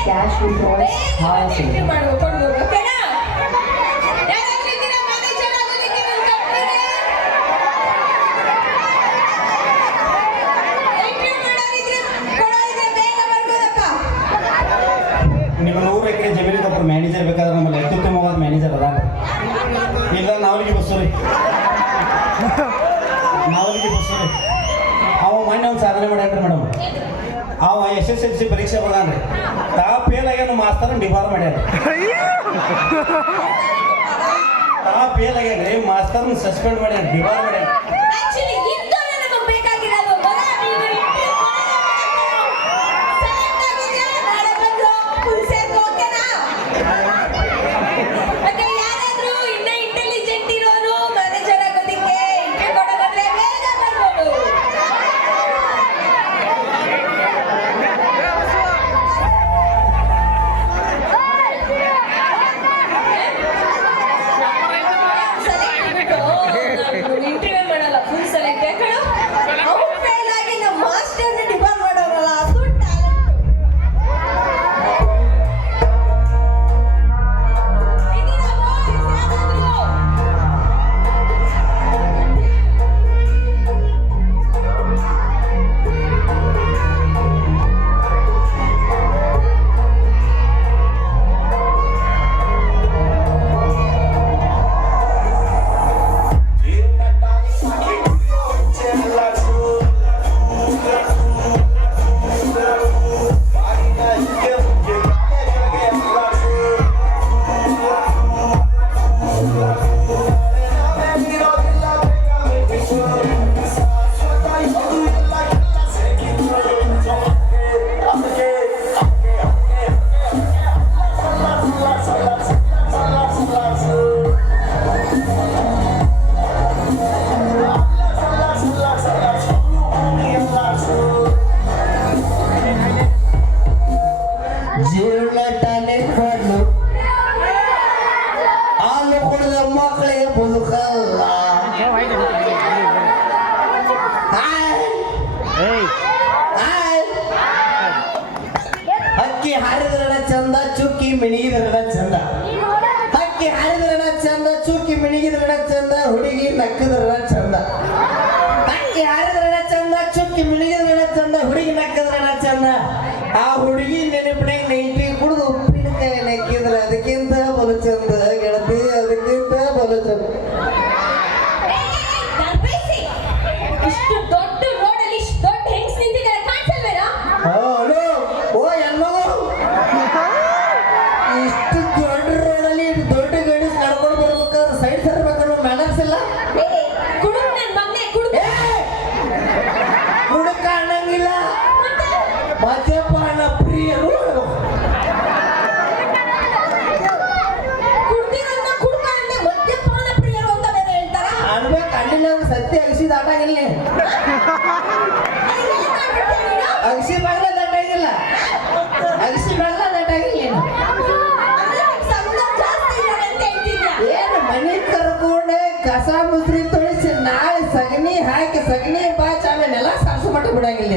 Cash withdrawals ಭಾಳ ಸಿಗುತ್ತೆ ನೀವು ನೂರು ಎಕರೆ ಜಮೀನಿಗೆ ಒಬ್ಬರು ಮ್ಯಾನೇಜರ್ ಬೇಕಾದ್ರೆ ನಮ್ಮಲ್ಲಿ ಅತ್ಯುತ್ತಮವಾದ ಮ್ಯಾನೇಜರ್ ಅದ ಇಲ್ಲ ನಾವಲಿಗೆ ಬಸ್ಸು ರೀ. ನಾವಲಿಗೆ ಬಸ್ಸು ರೀ. ಅವ ಮೊನ್ನೆ ಒಂದು ಸಾಧನೆ ಮಾಡ್ಯಾನ್ರಿ ಮೇಡಮ್. ಅವ ಎಸ್ ಎಸ್ ಎಲ್ ಸಿ ಪರೀಕ್ಷೆ ಬರ್ದಾನ್ರಿ. ತಾ ಫೇಲ್ ಆಗ್ಯಾನ ಮಾಸ್ತರ್ ಡಿಫಾರ್ ಮಾಡ್ಯಾರ ತಾ ಫೇಲ್ ಆಗ್ಯಾನ್ರಿ ಮಾಸ್ತರ್ನ ಸಸ್ಪೆಂಡ್ ಮಾಡ್ಯಾನ್ ಡಿಫಾರ್ ಮಾಡ್ಯಾರ ಚಂದ ಚುಕ್ಕಿ ಮಿಣಿಗಿದ್ರಣ ಚಂದ. ಹಕ್ಕಿ ಹಾರಿದ್ರಣ ಚಂದ, ಚುಕ್ಕಿ ಮಿಣಿಗಿದ್ರಣ ಚಂದ, ಹುಡುಗಿ ನಕ್ಕದ್ರಣ ಚಂದ. ಹಕ್ಕಿ ಹಾರಿದ್ರಣ ಚಂದ, ಚುಕ್ಕಿ ಮಿಣಿಗಿದ್ರಣ ಚಂದ, ಹುಡುಗಿ ನಕ್ಕದ್ರಣ ಚಂದ. ಆ ಹುಡುಗಿ ನೆನಪಿನಾಗ ನೈಟಿ ಕುಡಿದು ಉಪ್ಪಿನಕಾಯಿ ನಕ್ಕಿದ್ರ ಅದಕ್ಕಿಂತ ಬಲು ಚಂದ, ಗೆಳತಿ ಅದಕ್ಕಿಂತ ಬಲು ಚಂದ. ಸರ್ಬೇಕನ್ನೋ ಕಸ ಮುಸ್ರಿ ತೊಳಿಸಿ ನಾಳೆ ಸಗಣಿ ಹಾಕಿ ಸಗಣಿ ಬಾಚ್ ಆಮೇಲೆ ಎಲ್ಲ ಸಾರಿಸು ಮಟ್ಟ ಬಿಡಂಗಿಲ್ಲ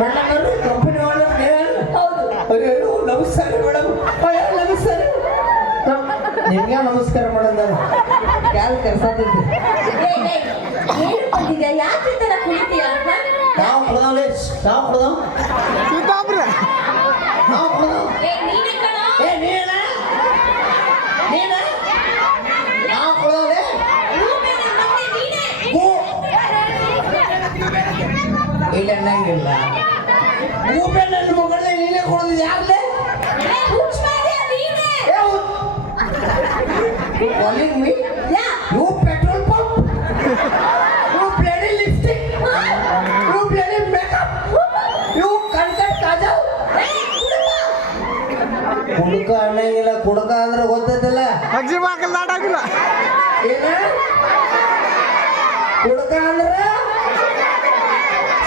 ಮೇಡಮ್ ಕಂಪನಿ ಹೌದು. ಅಯ್ಯೋ ನಮಸ್ಕಾರ ಮೇಡಮ್ ಅಯ್ಯೋ ನಮಸ್ಕಾರ? ನಿಮ್ಗೆ ನಮಸ್ಕಾರ ಮಾಡೋದ ಯಾರು ಕೆಲಸ ನಾವು ನೀನೇ ಏ ನೀನ? ಇಲ್ಲ ಇಲ್ಲಾ ನನ್ನ ಮಗಳೆ ಇಲ್ಲಿ ನಿಲ್ಲ ಕೊಡ್ತಿದ್ಯಾarne ಮೂಚ್ಬೇದಿ ನೀನೇ. ಎ ಉ ಬಲ್ಲಿ ہوئی ಯಾ? ರೂಪ್ પેટ્રોલ ಪಂಪ್. ರೂಪ್ ರೆಡಿ ಲಿಪ್ಸ್ಟಿಕ್. ರೂಪ್ ರೆಡಿ ಮೇಕ್ಅಪ್ ಯು ಕನ್ಕಟ್ ತಾಜಾ ಏ ಹುಡುಗ. ಹುಡುಗ 안ನೆ ಅಜ್ಜಿ ಬಾಕ ನಾಟಕ ಇಲ್ಲ ಏನು? ಹುಡುಕಾದರೂ